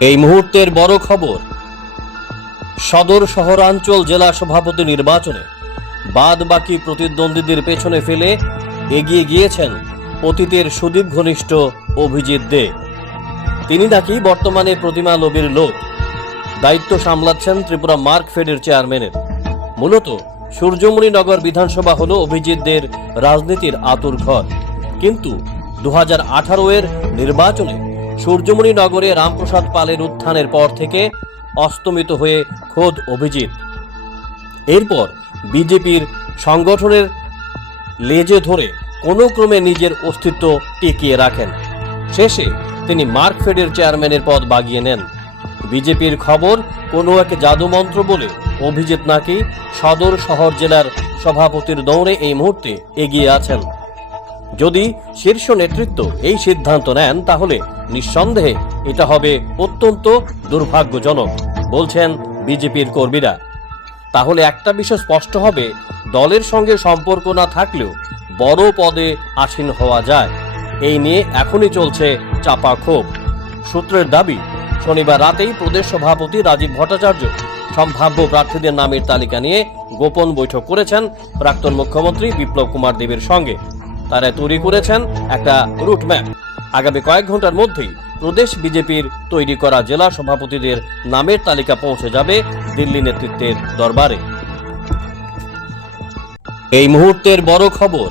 এই মুহূর্তের বড় খবর, সদর শহরাঞ্চল জেলা সভাপতি নির্বাচনে বাদ বাকি প্রতিদ্বন্দ্বীদের পেছনে ফেলে এগিয়ে গিয়েছেন অতীতের সুদীপ ঘনিষ্ঠ অভিজিৎ দে। তিনি নাকি বর্তমানে প্রতিমা লবির লোক, দায়িত্ব সামলাচ্ছেন ত্রিপুরা মার্ক ফেডের চেয়ারম্যানের। মূলত সূর্যমণিনগর বিধানসভা হল অভিজিৎদের রাজনীতির আতুর ঘর কিন্তু দু হাজার আঠারো এর নির্বাচনে সূর্যমণিনগরে রামপ্রসাদ পালের উত্থানের পর থেকে অস্তমিত হয়ে খোদ অভিজিৎ। এরপর বিজেপির সংগঠনের লেজে ধরে কোনো ক্রমে নিজের অস্তিত্ব টিকিয়ে রাখেন। শেষে তিনি মার্কফেডের চেয়ারম্যানের পদ বাগিয়ে নেন। বিজেপির খবর, কোনো এক জাদুমন্ত্র বলে অভিজিৎ নাকি সদর শহর জেলার সভাপতির দৌড়ে এই মুহূর্তে এগিয়ে আছেন। যদি শীর্ষ নেতৃত্ব এই সিদ্ধান্ত নেন, তাহলে নিঃসন্দেহে এটা হবে অত্যন্ত দুর্ভাগ্যজনক, বলছেন বিজেপির কর্মীরা। তাহলে একটা বিষয় স্পষ্ট হবে, দলের সঙ্গে সম্পর্ক না থাকলেও বড় পদে আসীন হওয়া যায়। এই নিয়ে এখনই চলছে চাপা ক্ষোভ। সূত্রের দাবি, শনিবার রাতেই প্রদেশ সভাপতি রাজীব ভট্টাচার্য সম্ভাব্য প্রার্থীদের নামের তালিকা নিয়ে গোপন বৈঠক করেছেন প্রাক্তন মুখ্যমন্ত্রী বিপ্লব কুমার দেবের সঙ্গে। তারা তৈরি করেছেন একটা রুট ম্যাপ আগামী কয়েক ঘণ্টার মধ্যেই প্রদেশ বিজেপির তৈরি করা জেলা সভাপতিদের নামের তালিকা পৌঁছে যাবে দিল্লি নেতৃত্বের দরবারে। এই মুহূর্তের বড় খবর,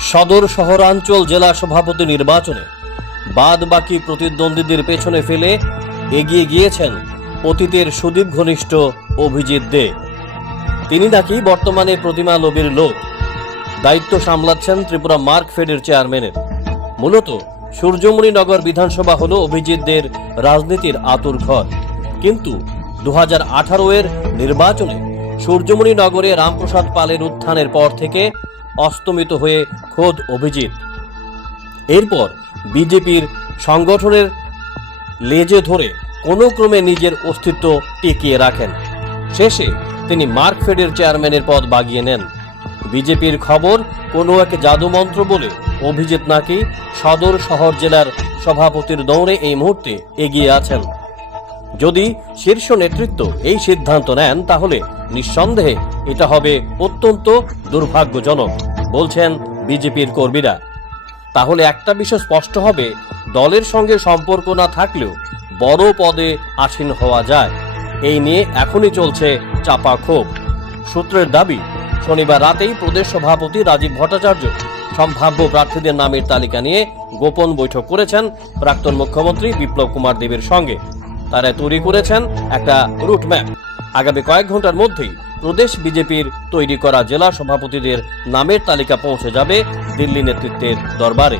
সদর শহরাঞ্চল জেলা সভাপতি নির্বাচনে বাদ বাকি প্রতিদ্বন্দ্বীদের পেছনে ফেলে এগিয়ে গিয়েছেন অতীতের সুদীপ ঘনিষ্ঠ অভিজিৎ দে। তিনি নাকি বর্তমানে প্রতিমা লবির লোক। দায়িত্ব সামলাচ্ছেন ত্রিপুরা মার্ক ফেডের চেয়ারম্যানের। মূলত সূর্যমণিনগর বিধানসভা হল অভিজিৎদের রাজনীতির আতুর ঘর। কিন্তু দু হাজার আঠারো এর নির্বাচনে সূর্যমণিনগরে রামপ্রসাদ পালের উত্থানের পর থেকে অস্তমিত হয়ে খোদ অভিজিৎ। এরপর বিজেপির সংগঠনের লেজে ধরে কোনো ক্রমে নিজের অস্তিত্ব টিকিয়ে রাখেন। শেষে তিনি মার্কফেডের চেয়ারম্যানের পদ বাগিয়ে নেন। বিজেপির খবর, কোনো এক জাদুমন্ত্র বলে অভিজিৎ নাকি সদর শহর জেলার সভাপতির দৌড়ে এই মুহূর্তে এগিয়ে আছেন। যদি শীর্ষ নেতৃত্ব এই সিদ্ধান্ত নেন, তাহলে নিঃসন্দেহে এটা হবে অত্যন্ত দুর্ভাগ্যজনক, বলছেন বিজেপির কর্মীরা। তাহলে একটা বিষয় স্পষ্ট হবে, দলের সঙ্গে সম্পর্ক না থাকলেও বড় পদে আসীন হওয়া যায়। এই নিয়ে এখনই চলছে চাপা ক্ষোভ সূত্রের দাবি শনিবার রাতেই প্রদেশ সভাপতি রাজীব ভট্টাচার্য সম্ভাব্য প্রার্থীদের নামের তালিকা নিয়ে গোপন বৈঠক করেছেন প্রাক্তন মুখ্যমন্ত্রী বিপ্লব কুমার দেবের সঙ্গে। তারা তৈরি করেছেন একটা রুটম্যাপ আগামী কয়েক ঘণ্টার মধ্যেই প্রদেশ বিজেপির তৈরি করা জেলা সভাপতিদের নামের তালিকা পৌঁছে যাবে দিল্লি নেতৃত্বের দরবারে।